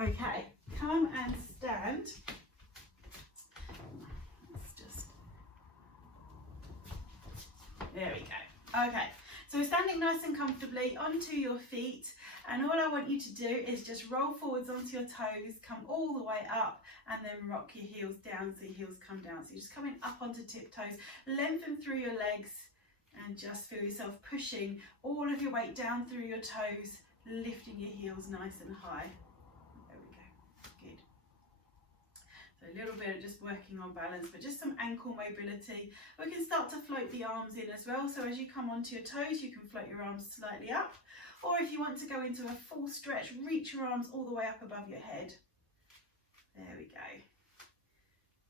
Okay, come and stand. Let's just, there we go. Okay, so we're standing nice and comfortably onto your feet, and all I want you to do is just roll forwards onto your toes, come all the way up, and then rock your heels down so your heels come down. So you're just coming up onto tiptoes, lengthen through your legs, and just feel yourself pushing all of your weight down through your toes, lifting your heels nice and high. There we go, good. So a little bit of just working on balance, but just some ankle mobility. We can start to float the arms in as well. So as you come onto your toes, you can float your arms slightly up. Or if you want to go into a full stretch, reach your arms all the way up above your head. There we go.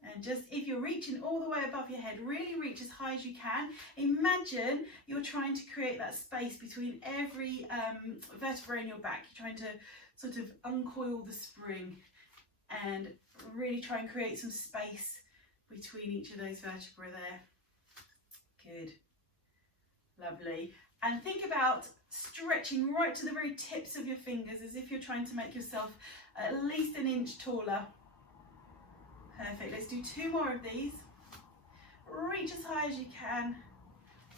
And just, if you're reaching all the way above your head, really reach as high as you can. Imagine you're trying to create that space between every vertebrae in your back. You're trying to sort of uncoil the spring and really try and create some space between each of those vertebrae there. Good. Lovely. And think about stretching right to the very tips of your fingers as if you're trying to make yourself at least an inch taller. Perfect. Let's do 2 more of these. Reach as high as you can.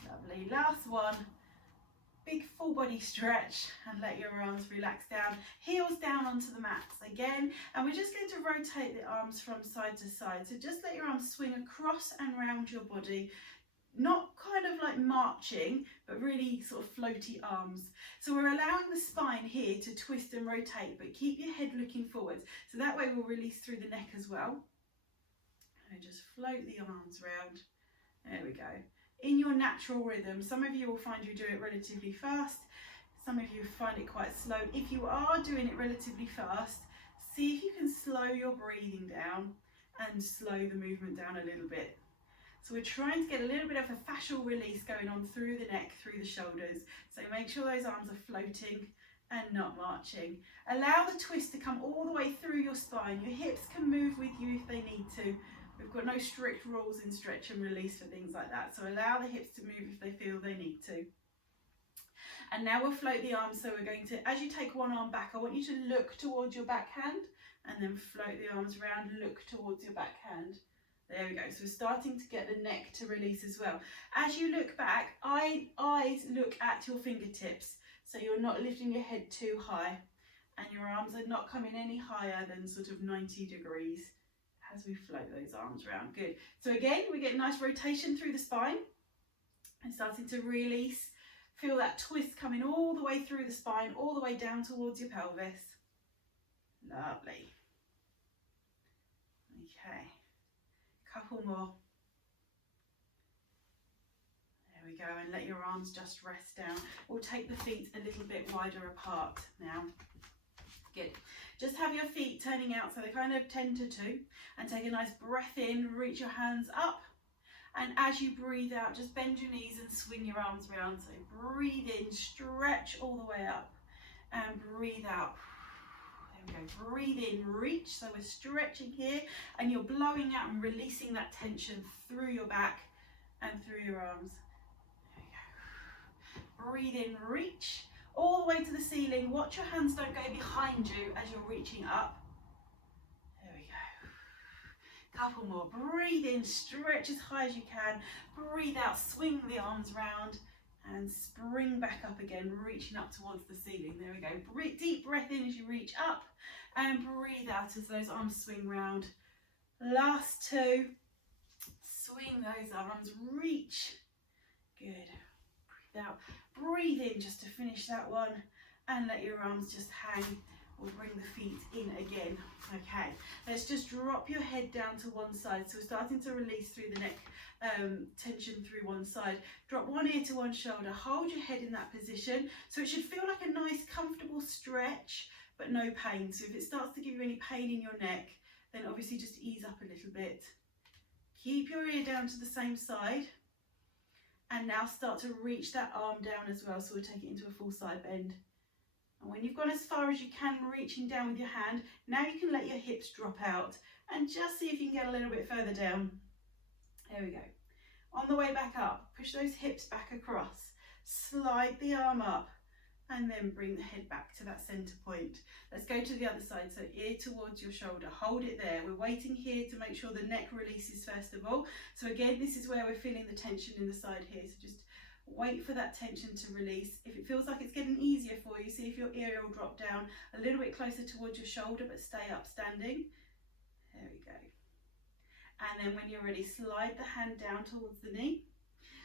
Lovely. Last one. Big full body stretch and let your arms relax down. Heels down onto the mats again. And we're just going to rotate the arms from side to side. So just let your arms swing across and round your body. Not kind of like marching, but really sort of floaty arms. So we're allowing the spine here to twist and rotate, but keep your head looking forwards. So that way we'll release through the neck as well. And just float the arms round. There we go. In your natural rhythm. Some of you will find you do it relatively fast. Some of you find it quite slow. If you are doing it relatively fast, see if you can slow your breathing down and slow the movement down a little bit. So we're trying to get a little bit of a fascial release going on through the neck, through the shoulders. So make sure those arms are floating and not marching. Allow the twist to come all the way through your spine. Your hips can move with you if they need to. We've got no strict rules in stretch and release for things like that. So allow the hips to move if they feel they need to. And now we'll float the arms. So we're going to, as you take one arm back, I want you to look towards your backhand and then float the arms around, look towards your backhand. There we go. So we're starting to get the neck to release as well. As you look back, eyes look at your fingertips. So you're not lifting your head too high and your arms are not coming any higher than sort of 90 degrees as we float those arms around. Good. So again, we get a nice rotation through the spine and starting to release. Feel that twist coming all the way through the spine, all the way down towards your pelvis. Lovely. Okay. Couple more. There we go, and let your arms just rest down. We'll take the feet a little bit wider apart now. Good. Just have your feet turning out so they're kind of 10 to 2 and take a nice breath in, reach your hands up, and as you breathe out, just bend your knees and swing your arms around. So breathe in, stretch all the way up, and breathe out. There we go. Breathe in, reach. So we're stretching here and you're blowing out and releasing that tension through your back and through your arms. There we go. Breathe in, reach all the way to the ceiling. Watch your hands don't go behind you as you're reaching up. There we go. Couple more. Breathe in, stretch as high as you can. Breathe out, swing the arms round and spring back up again, reaching up towards the ceiling. There we go. Deep breath in as you reach up and breathe out as those arms swing round. Last 2. Swing those arms, reach. Good. Breathe out. Breathe in just to finish that one and let your arms just hang. We'll bring the feet in again. Okay, let's just drop your head down to one side. So we're starting to release through the neck, tension through one side. Drop one ear to one shoulder. Hold your head in that position. So it should feel like a nice, comfortable stretch, but no pain. So if it starts to give you any pain in your neck, then obviously just ease up a little bit. Keep your ear down to the same side. And now start to reach that arm down as well. So we'll take it into a full side bend. And when you've gone as far as you can, reaching down with your hand, now you can let your hips drop out and just see if you can get a little bit further down. There we go. On the way back up, push those hips back across. Slide the arm up and then bring the head back to that center point. Let's go to the other side, so ear towards your shoulder, hold it there. We're waiting here to make sure the neck releases first of all. So again, this is where we're feeling the tension in the side here, so just wait for that tension to release. If it feels like it's getting easier for you, see if your ear will drop down a little bit closer towards your shoulder, but stay up standing. There we go. And then when you're ready, slide the hand down towards the knee.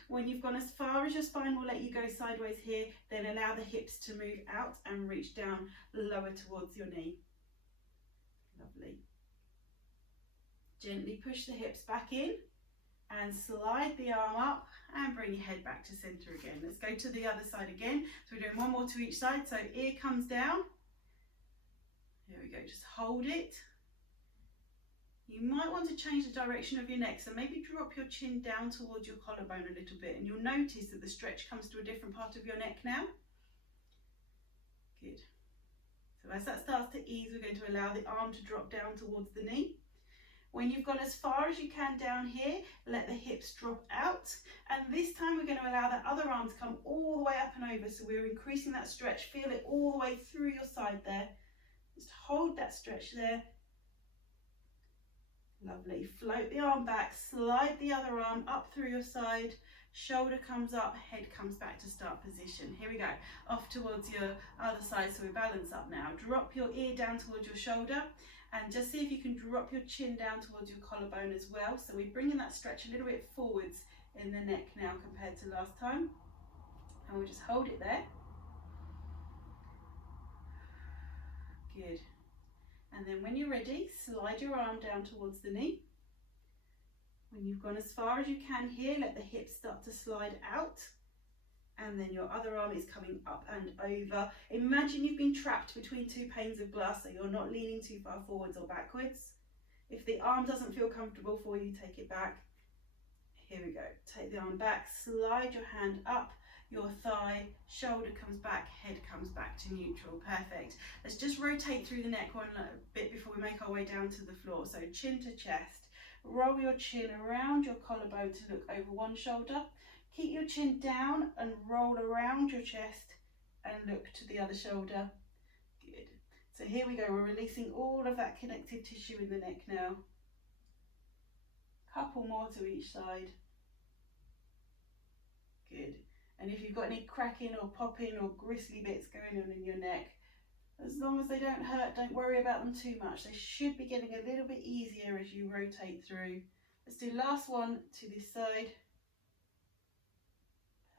When you've gone as far as your spine will let you go sideways here, then allow the hips to move out and reach down lower towards your knee. Lovely. Gently push the hips back in and slide the arm up and bring your head back to center again. Let's go to the other side again. So we're doing one more to each side. So ear comes down. Here we go, just hold it. You might want to change the direction of your neck, so maybe drop your chin down towards your collarbone a little bit, and you'll notice that the stretch comes to a different part of your neck now. Good. So as that starts to ease, we're going to allow the arm to drop down towards the knee. When you've gone as far as you can down here, let the hips drop out, and this time we're going to allow that other arm to come all the way up and over, so we're increasing that stretch. Feel it all the way through your side there. Just hold that stretch there. Lovely. Float the arm back, slide the other arm up through your side, shoulder comes up, head comes back to start position. Here we go, off towards your other side, so we balance up now. Drop your ear down towards your shoulder, and just see if you can drop your chin down towards your collarbone as well. So we're bringing that stretch a little bit forwards in the neck now compared to last time, and we'll just hold it there. Good. And then when you're ready, slide your arm down towards the knee. When you've gone as far as you can here, let the hips start to slide out. And then your other arm is coming up and over. Imagine you've been trapped between two panes of glass, so you're not leaning too far forwards or backwards. If the arm doesn't feel comfortable for you, take it back. Here we go. Take the arm back, slide your hand up your thigh, shoulder comes back, head comes back to neutral. Perfect. Let's just rotate through the neck one bit before we make our way down to the floor. So chin to chest, roll your chin around your collarbone to look over one shoulder. Keep your chin down and roll around your chest and look to the other shoulder. Good. So here we go, we're releasing all of that connective tissue in the neck now. Couple more to each side. Good. And if you've got any cracking or popping or gristly bits going on in your neck, as long as they don't hurt, don't worry about them too much. They should be getting a little bit easier as you rotate through. Let's do last one to this side.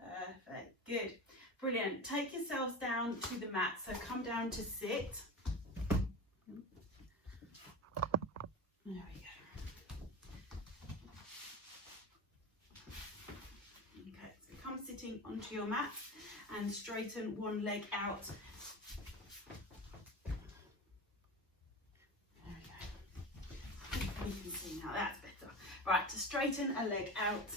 Perfect, good, brilliant. Take yourselves down to the mat, so come down to sit. There we go. Okay, so come sitting onto your mat and straighten one leg out. There we go. You can see now, that's better. Right, to straighten a leg out.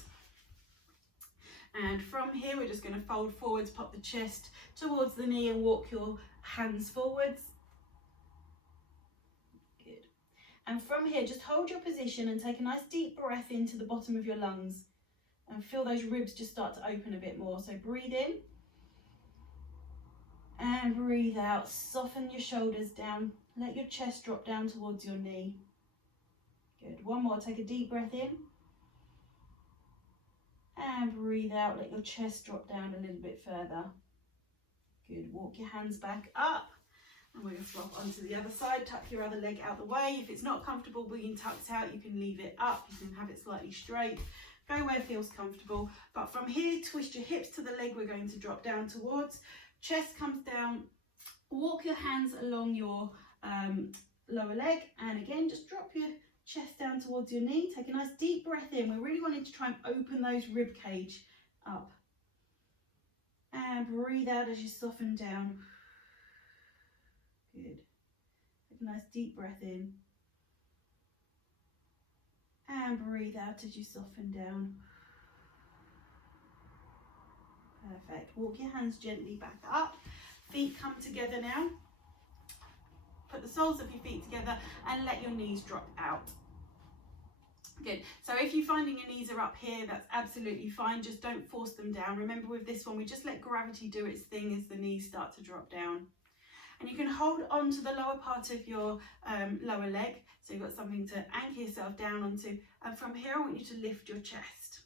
And from here, we're just going to fold forwards, pop the chest towards the knee and walk your hands forwards. Good. And from here, just hold your position and take a nice deep breath into the bottom of your lungs. And feel those ribs just start to open a bit more. So breathe in. And breathe out. Soften your shoulders down. Let your chest drop down towards your knee. Good. One more. Take a deep breath in. And breathe out, let your chest drop down a little bit further. Good, walk your hands back up. And we're going to flop onto the other side, tuck your other leg out the way. If it's not comfortable being tucked out, you can leave it up, you can have it slightly straight. Go where it feels comfortable. But from here, twist your hips to the leg we're going to drop down towards. Chest comes down, walk your hands along your lower leg. And again, just drop your chest down towards your knee. Take a nice deep breath in. We're really wanting to try and open those rib cage up. And breathe out as you soften down. Good. Take a nice deep breath in. And breathe out as you soften down. Perfect. Walk your hands gently back up. Feet come together now. Put the soles of your feet together and let your knees drop out. Good. So if you're finding your knees are up here, that's absolutely fine. Just don't force them down. Remember with this one, we just let gravity do its thing as the knees start to drop down. And you can hold on to the lower part of your lower leg. So you've got something to anchor yourself down onto. And from here, I want you to lift your chest.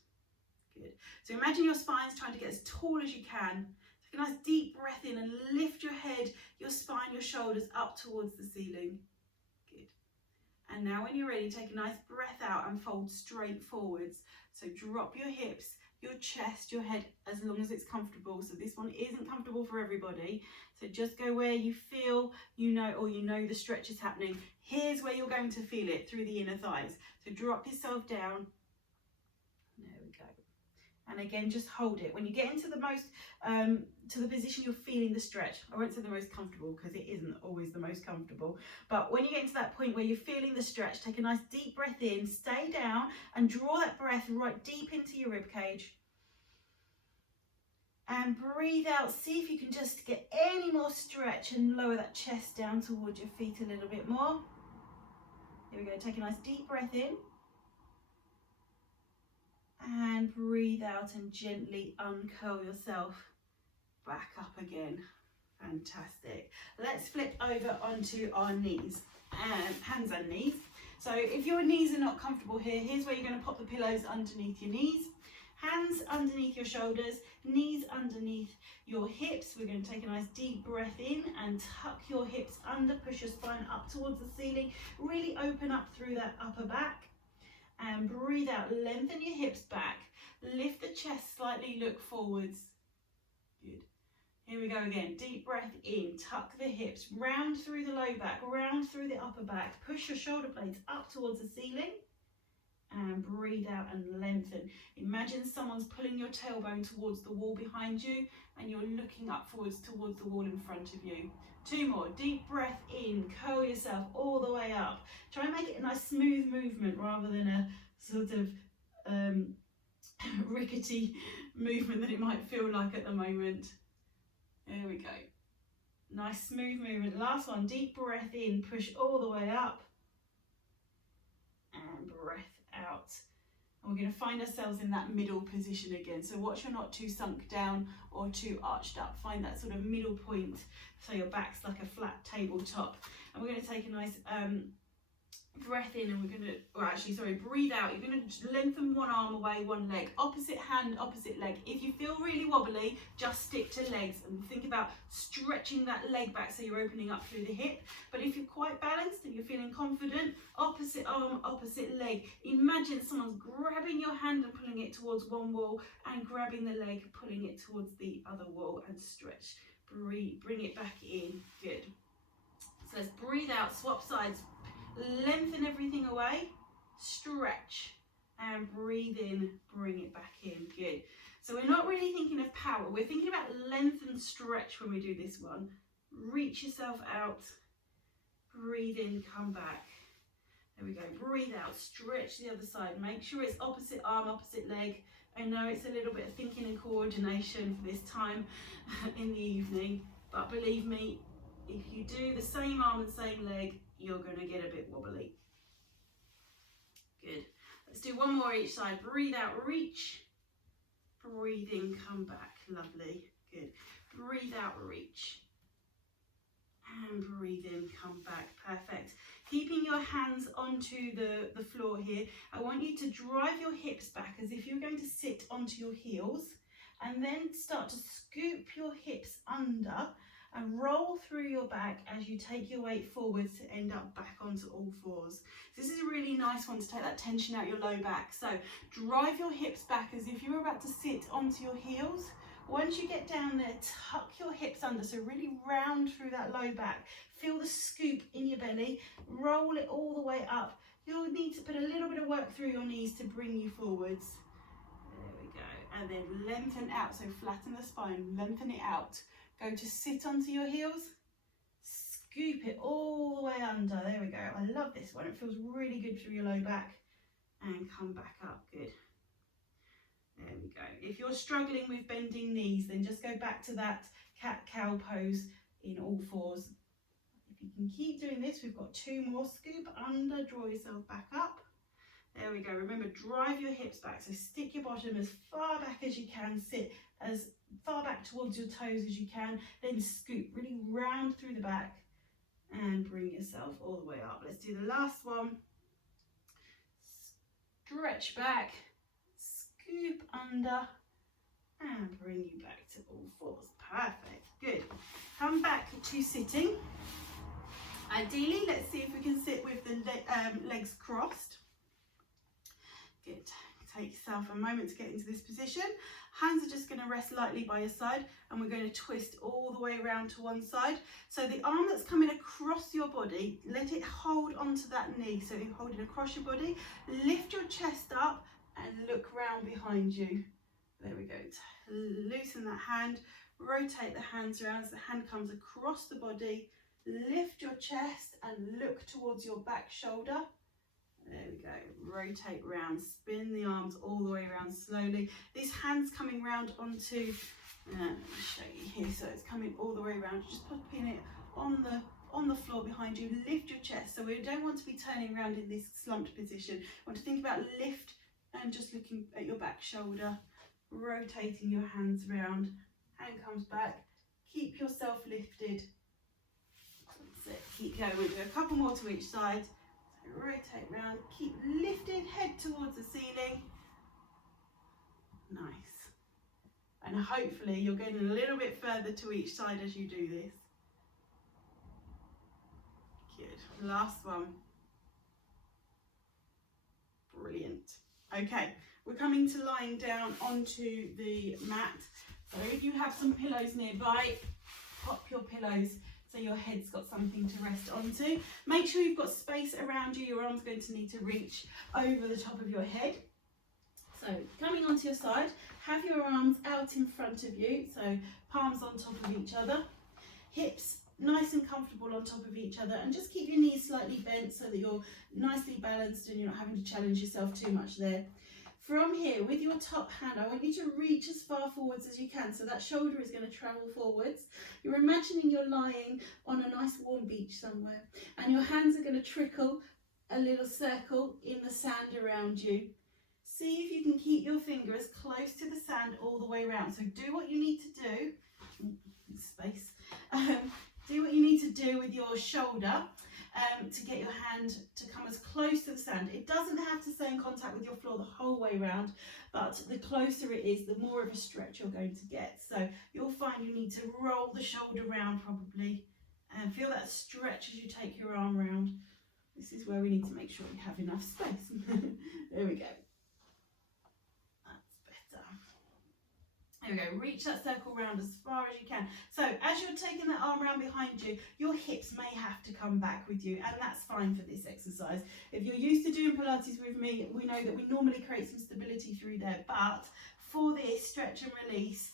Good. So imagine your spine's trying to get as tall as you can. Take a nice deep breath in and lift your head, your spine, your shoulders up towards the ceiling. Good. And now when you're ready, take a nice breath out and fold straight forwards. So drop your hips, your chest, your head, as long as it's comfortable. So this one isn't comfortable for everybody. So just go where you feel, you know the stretch is happening. Here's where you're going to feel it, through the inner thighs. So drop yourself down. There we go. And again, just hold it. When you get into the most, to the position you're feeling the stretch, I won't say the most comfortable because it isn't always the most comfortable, but when you get to that point where you're feeling the stretch, take a nice deep breath in, stay down and draw that breath right deep into your rib cage. And breathe out, see if you can just get any more stretch and lower that chest down towards your feet a little bit more. Here we go, take a nice deep breath in. And breathe out and gently uncurl yourself back up again. Fantastic. Let's flip over onto our knees, and hands and knees. So if your knees are not comfortable here, here's where you're going to pop the pillows underneath your knees. Hands underneath your shoulders, knees underneath your hips. We're going to take a nice deep breath in and tuck your hips under, push your spine up towards the ceiling. Really open up through that upper back. And breathe out, lengthen your hips back, lift the chest slightly, look forwards. Good. Here we go again, deep breath in, tuck the hips, round through the low back, round through the upper back, push your shoulder blades up towards the ceiling. And breathe out and lengthen. Imagine someone's pulling your tailbone towards the wall behind you and you're looking upwards towards the wall in front of you. 2 more, deep breath in, curl yourself all the way up. Try and make it a nice smooth movement rather than a sort of rickety movement that it might feel like at the moment. There we go. Nice smooth movement. Last one, deep breath in, push all the way up. And breath out. And we're going to find ourselves in that middle position again. So watch you're not too sunk down or too arched up. Find that sort of middle point so your back's like a flat tabletop. And we're going to take a nice breath in, and we're going to, breathe out. You're going to lengthen one arm away, one leg, opposite hand, opposite leg. If you feel really wobbly, just stick to legs and think about stretching that leg back so you're opening up through the hip. But if you're quite balanced and you're feeling confident, opposite arm, opposite leg. Imagine someone's grabbing your hand and pulling it towards one wall and grabbing the leg, pulling it towards the other wall, and stretch. Breathe, bring it back in. Good. So let's breathe out, swap sides. Lengthen everything away, stretch, and breathe in, bring it back in. Good. So we're not really thinking of power, we're thinking about length and stretch when we do this one. Reach yourself out, breathe in, come back. There we go, breathe out, stretch the other side. Make sure it's opposite arm, opposite leg. I know it's a little bit of thinking and coordination for this time in the evening, but believe me, if you do the same arm and same leg, you're going to get a bit wobbly. Good. Let's do one more each side. Breathe out, reach. Breathe in, come back. Lovely. Good. Breathe out, reach. And breathe in, come back. Perfect. Keeping your hands onto the floor here, I want you to drive your hips back as if you're going to sit onto your heels, and then start to scoop your hips under and roll through your back as you take your weight forwards to end up back onto all fours. This is a really nice one to take that tension out your low back. So drive your hips back as if you're about to sit onto your heels. Once you get down there, tuck your hips under, so really round through that low back. Feel the scoop in your belly, roll it all the way up. You'll need to put a little bit of work through your knees to bring you forwards. There we go. And then lengthen out, so flatten the spine, lengthen it out. Go to sit onto your heels, scoop it all the way under. There we go. I love this one. It feels really good through your low back. And come back up. Good. There we go. If you're struggling with bending knees, then just go back to that cat-cow pose in all fours. If you can keep doing this, we've got 2 more. Scoop under, draw yourself back up. There we go. Remember, drive your hips back. So stick your bottom as far back as you can. Sit as far back towards your toes as you can. Then scoop really round through the back and bring yourself all the way up. Let's do the last one. Stretch back, scoop under, and bring you back to all fours. Perfect. Good. Come back to sitting. Ideally, let's see if we can sit with the legs crossed. Good. Take yourself a moment to get into this position. Hands are just going to rest lightly by your side, and we're going to twist all the way around to one side. So the arm that's coming across your body, let it hold onto that knee. So you're holding across your body. Lift your chest up and look round behind you. There we go. Loosen that hand. Rotate the hands around as the hand comes across the body. Lift your chest and look towards your back shoulder. There we go. Rotate round, spin the arms all the way around slowly. These hands coming round onto, let me show you here. So it's coming all the way around. Just popping it on the floor behind you. Lift your chest. So we don't want to be turning around in this slumped position. We want to think about lift and just looking at your back shoulder. Rotating your hands around. Hand comes back. Keep yourself lifted. That's it. Keep going. We'll do a couple more to each side. Rotate round, keep lifted, head towards the ceiling. Nice. And hopefully you're getting a little bit further to each side as you do this. Good. Last one. Brilliant. Okay, we're coming to lying down onto the mat. So if you have some pillows nearby, pop your pillows so your head's got something to rest onto. Make sure you've got space around you. Your arm's going to need to reach over the top of your head. So coming onto your side, have your arms out in front of you, so palms on top of each other. Hips nice and comfortable on top of each other, and just keep your knees slightly bent so that you're nicely balanced and you're not having to challenge yourself too much there. From here, with your top hand, I want you to reach as far forwards as you can. So that shoulder is going to travel forwards. You're imagining you're lying on a nice warm beach somewhere, and your hands are going to trickle a little circle in the sand around you. See if you can keep your finger as close to the sand all the way around. So do what you need to do. Space. Do what you need to do with your shoulder. To get your hand to come as close to the sand. It doesn't have to stay in contact with your floor the whole way around, but the closer it is, the more of a stretch you're going to get. So you'll find you need to roll the shoulder round probably, and feel that stretch as you take your arm round. This is where we need to make sure we have enough space. There we go. There we go, reach that circle round as far as you can. So as you're taking that arm around behind you, your hips may have to come back with you, and that's fine for this exercise. If you're used to doing Pilates with me, we know that we normally create some stability through there, but for this stretch and release,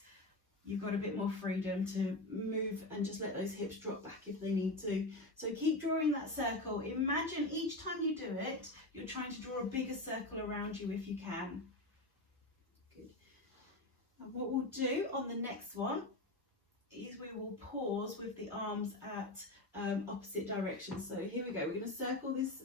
you've got a bit more freedom to move and just let those hips drop back if they need to. So keep drawing that circle. Imagine each time you do it, you're trying to draw a bigger circle around you if you can. And what we'll do on the next one is we will pause with the arms at opposite directions. So here we go, we're going to circle this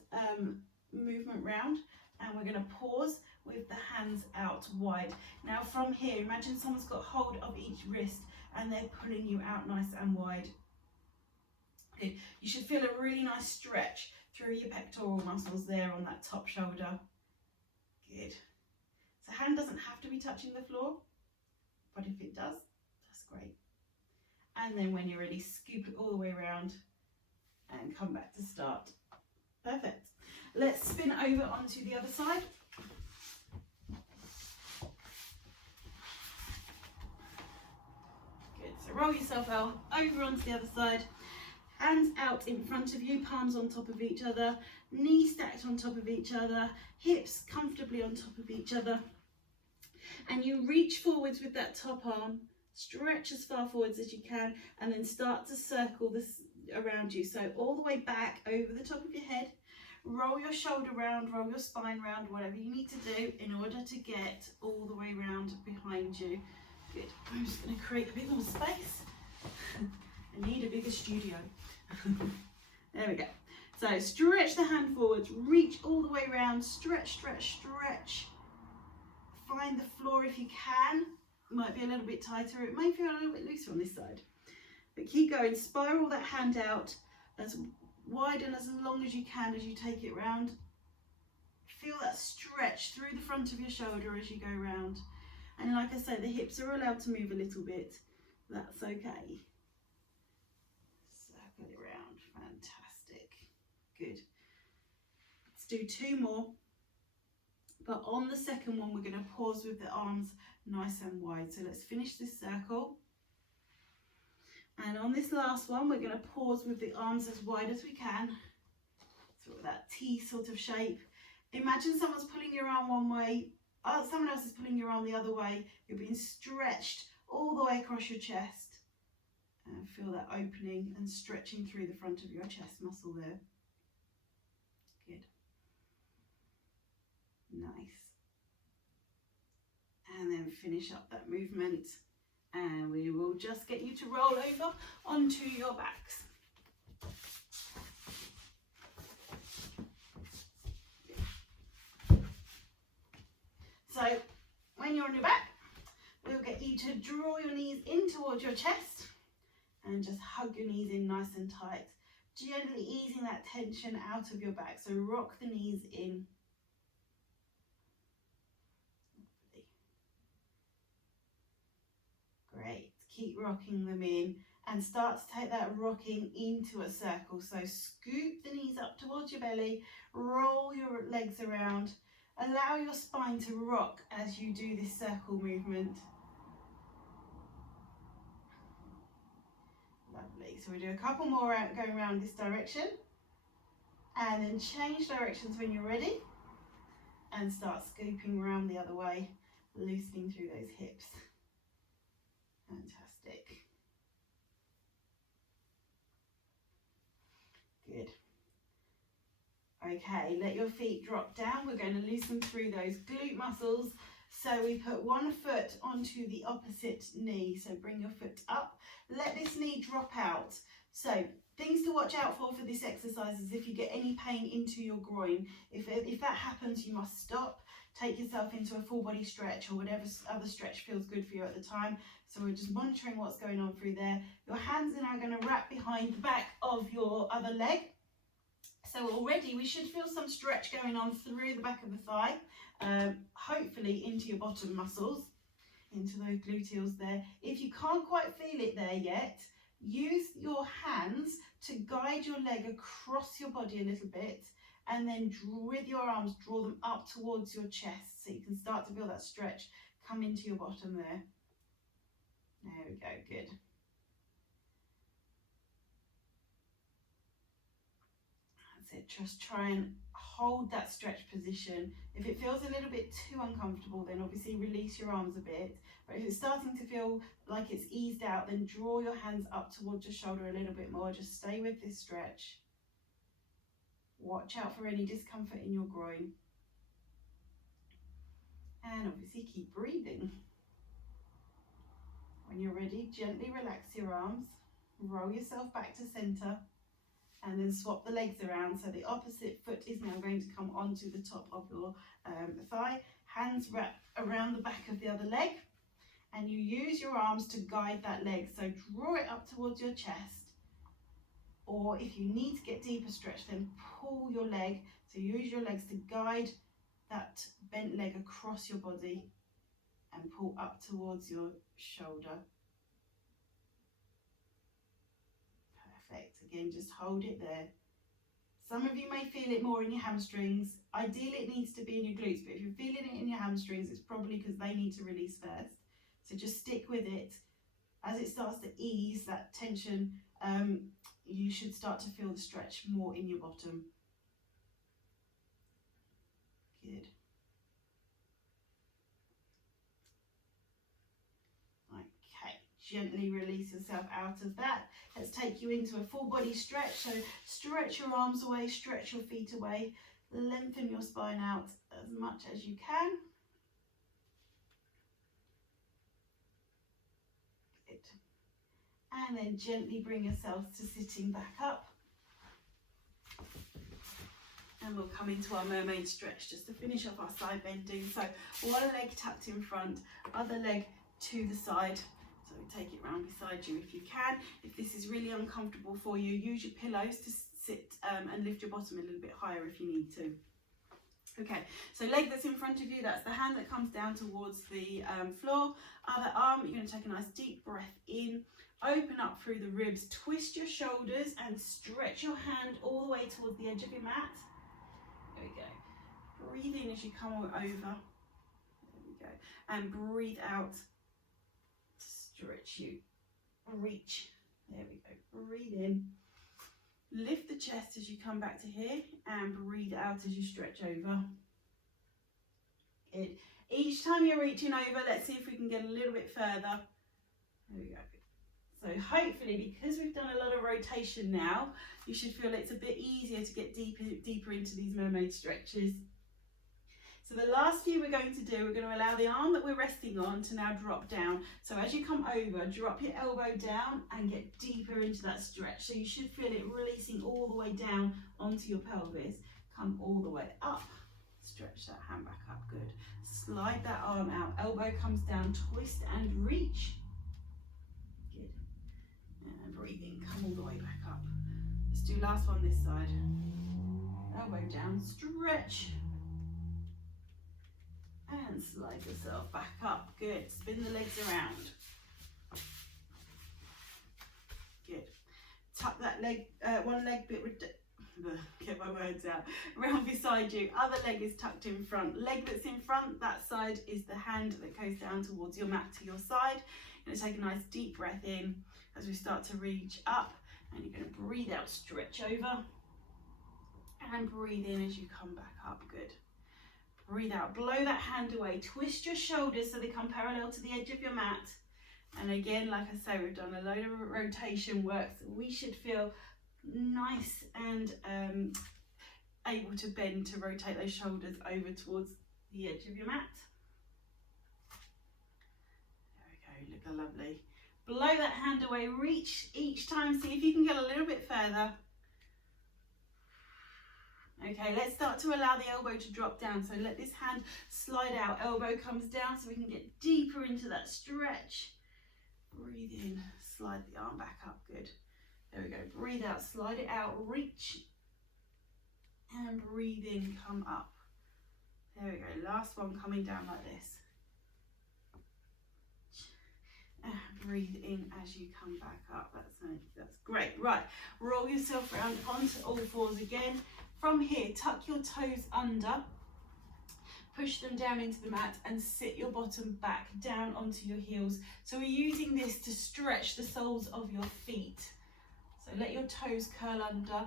movement round, and we're going to pause with the hands out wide. Now from here, imagine someone's got hold of each wrist and they're pulling you out nice and wide. Good. You should feel a really nice stretch through your pectoral muscles there on that top shoulder. Good. So hand doesn't have to be touching the floor, but if it does, that's great. And then when you're ready, scoop it all the way around and come back to start. Perfect. Let's spin over onto the other side. Good, so roll yourself out over onto the other side. Hands out in front of you, palms on top of each other, knees stacked on top of each other, hips comfortably on top of each other. And you reach forwards with that top arm, stretch as far forwards as you can, and then start to circle this around you. So all the way back over the top of your head, roll your shoulder round, roll your spine round, whatever you need to do in order to get all the way round behind you. Good. I'm just going to create a bit more space. I need a bigger studio. There we go. So stretch the hand forwards, reach all the way around, stretch, stretch, stretch. Find the floor if you can. It might be a little bit tighter, it may feel a little bit looser on this side. But keep going, spiral that hand out as wide and as long as you can as you take it round. Feel that stretch through the front of your shoulder as you go round. And like I say, the hips are allowed to move a little bit. That's okay. Circle it around. Fantastic. Good. Let's do 2 more. But on the second one, we're going to pause with the arms nice and wide. So let's finish this circle. And on this last one, we're going to pause with the arms as wide as we can. Sort of that T sort of shape. Imagine someone's pulling your arm one way, someone else is pulling your arm the other way. You're being stretched all the way across your chest. And feel that opening and stretching through the front of your chest muscle there. Good. Nice. And then finish up that movement. And we will just get you to roll over onto your backs. So when you're on your back, we'll get you to draw your knees in towards your chest and just hug your knees in nice and tight, gently easing that tension out of your back. So rock the knees in. Great, keep rocking them in and start to take that rocking into a circle. So scoop the knees up towards your belly, roll your legs around, allow your spine to rock as you do this circle movement. Lovely, so we do a couple more going around this direction and then change directions when you're ready and start scooping around the other way, loosening through those hips. Fantastic. Good. Okay, let your feet drop down. We're going to loosen through those glute muscles. So we put one foot onto the opposite knee. So bring your foot up. Let this knee drop out. So things to watch out for this exercise is if you get any pain into your groin. If that happens, you must stop. Take yourself into a full body stretch or whatever other stretch feels good for you at the time. So we're just monitoring what's going on through there. Your hands are now going to wrap behind the back of your other leg. So already we should feel some stretch going on through the back of the thigh, hopefully into your bottom muscles, into those gluteals there. If you can't quite feel it there yet, use your hands to guide your leg across your body a little bit, and then with your arms draw them up towards your chest so you can start to feel that stretch come into your bottom there. There we go, good. That's it, just try and hold that stretch position. If it feels a little bit too uncomfortable, then obviously release your arms a bit. But if it's starting to feel like it's eased out, then draw your hands up towards your shoulder a little bit more. Just stay with this stretch. Watch out for any discomfort in your groin. And obviously keep breathing. When you're ready, gently relax your arms, roll yourself back to center, and then swap the legs around. So the opposite foot is now going to come onto the top of your thigh. Hands wrap around the back of the other leg, and you use your arms to guide that leg. So draw it up towards your chest, or if you need to get deeper stretch, then pull your leg. So use your legs to guide that bent leg across your body and pull up towards your shoulder. Perfect. Again, just hold it there. Some of you may feel it more in your hamstrings. Ideally, it needs to be in your glutes, but if you're feeling it in your hamstrings, it's probably because they need to release first. So just stick with it. As it starts to ease that tension, you should start to feel the stretch more in your bottom. Good. Gently release yourself out of that. Let's take you into a full body stretch. So stretch your arms away, stretch your feet away, lengthen your spine out as much as you can. Good. And then gently bring yourself to sitting back up. And we'll come into our mermaid stretch just to finish off our side bending. So one leg tucked in front, other leg to the side. So take it round beside you if you can. If this is really uncomfortable for you, use your pillows to sit and lift your bottom a little bit higher if you need to. Okay, so leg that's in front of you, that's the hand that comes down towards the floor. Other arm, you're going to take a nice deep breath in. Open up through the ribs, twist your shoulders and stretch your hand all the way towards the edge of your mat. There we go. Breathe in as you come over. There we go. And breathe out. Stretch you. Reach. There we go. Breathe in. Lift the chest as you come back to here and breathe out as you stretch over. Good. Each time you're reaching over, let's see if we can get a little bit further. There we go. So hopefully, because we've done a lot of rotation now, you should feel it's a bit easier to get deeper into these mermaid stretches. So the last few we're going to do, we're going to allow the arm that we're resting on to now drop down. So as you come over, drop your elbow down and get deeper into that stretch. So you should feel it releasing all the way down onto your pelvis. Come all the way up. Stretch that hand back up. Good. Slide that arm out. Elbow comes down. Twist and reach. Good. And breathe in. Come all the way back up. Let's do last one this side. Elbow down. Stretch. And slide yourself back up. Good. Spin the legs around. Good. Tuck that leg, one leg bit, get my words out, around beside you. Other leg is tucked in front. Leg that's in front, that side is the hand that goes down towards your mat to your side. You're going to take a nice deep breath in as we start to reach up. And you're going to breathe out, stretch over. And breathe in as you come back up. Good. Breathe out, blow that hand away, twist your shoulders so they come parallel to the edge of your mat. And again, like I say, we've done a load of rotation work, so we should feel nice and able to bend to rotate those shoulders over towards the edge of your mat. There we go, look lovely. Blow that hand away, reach each time, see if you can get a little bit further. Okay, let's start to allow the elbow to drop down. So let this hand slide out, elbow comes down so we can get deeper into that stretch. Breathe in, slide the arm back up, good. There we go, breathe out, slide it out, reach. And breathe in, come up. There we go, last one coming down like this. And breathe in as you come back up, that's great. Right, roll yourself around onto all fours again. From here, tuck your toes under, push them down into the mat and sit your bottom back down onto your heels. So we're using this to stretch the soles of your feet. So let your toes curl under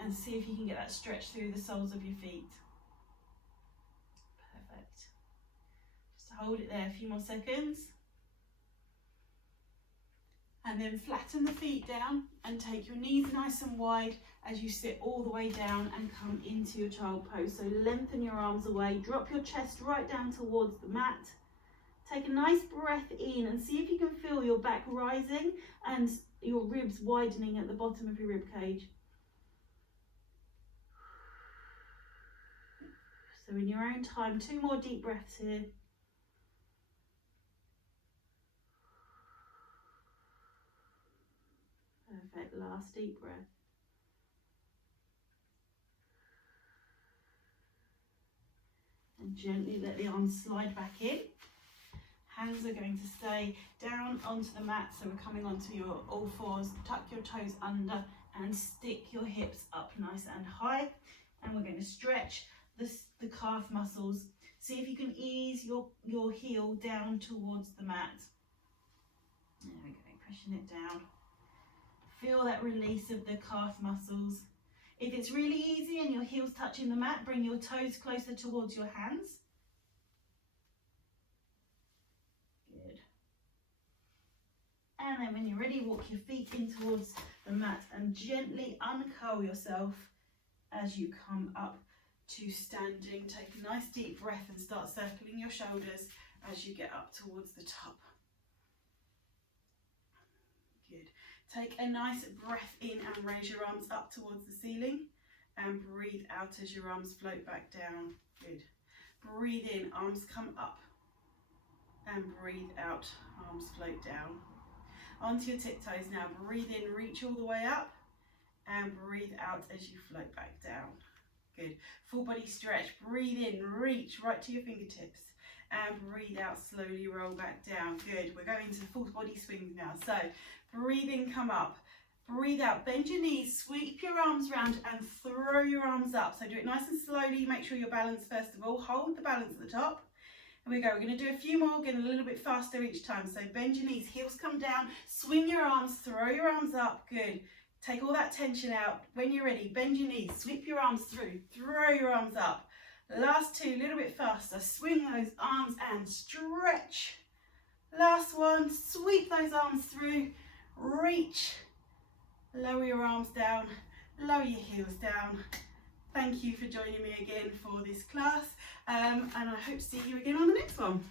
and see if you can get that stretch through the soles of your feet. Perfect. Just hold it there a few more seconds. And then flatten the feet down and take your knees nice and wide as you sit all the way down and come into your child pose. So lengthen your arms away, drop your chest right down towards the mat. Take a nice breath in and see if you can feel your back rising and your ribs widening at the bottom of your rib cage. So in your own time, 2 more deep breaths here. Perfect, last deep breath. And gently let the arms slide back in. Hands are going to stay down onto the mat, so we're coming onto your all fours. Tuck your toes under and stick your hips up nice and high. And we're going to stretch the calf muscles. See if you can ease your heel down towards the mat. There we go, pushing it down. Feel that release of the calf muscles. If it's really easy and your heel's touching the mat, bring your toes closer towards your hands. Good. And then when you're ready, walk your feet in towards the mat and gently uncurl yourself as you come up to standing. Take a nice deep breath and start circling your shoulders as you get up towards the top. Good. Take a nice breath in and raise your arms up towards the ceiling and breathe out as your arms float back down. Good. Breathe in, arms come up, and breathe out, arms float down. Onto your tiptoes now. Breathe in, reach all the way up, and breathe out as you float back down. Good. Full body stretch. Breathe in, reach right to your fingertips, and breathe out, slowly roll back down. Good. We're going to full body swings now. So breathe in, come up. Breathe out, bend your knees, sweep your arms round and throw your arms up. So do it nice and slowly, make sure you're balanced first of all. Hold the balance at the top. Here we go, we're going to do a few more, getting a little bit faster each time. So bend your knees, heels come down, swing your arms, throw your arms up. Good. Take all that tension out. When you're ready, bend your knees, sweep your arms through, throw your arms up. Last two, a little bit faster. Swing those arms and stretch. Last one, sweep those arms through, reach. Lower your arms down, lower your heels down. Thank you for joining me again for this class, and I hope to see you again on the next one.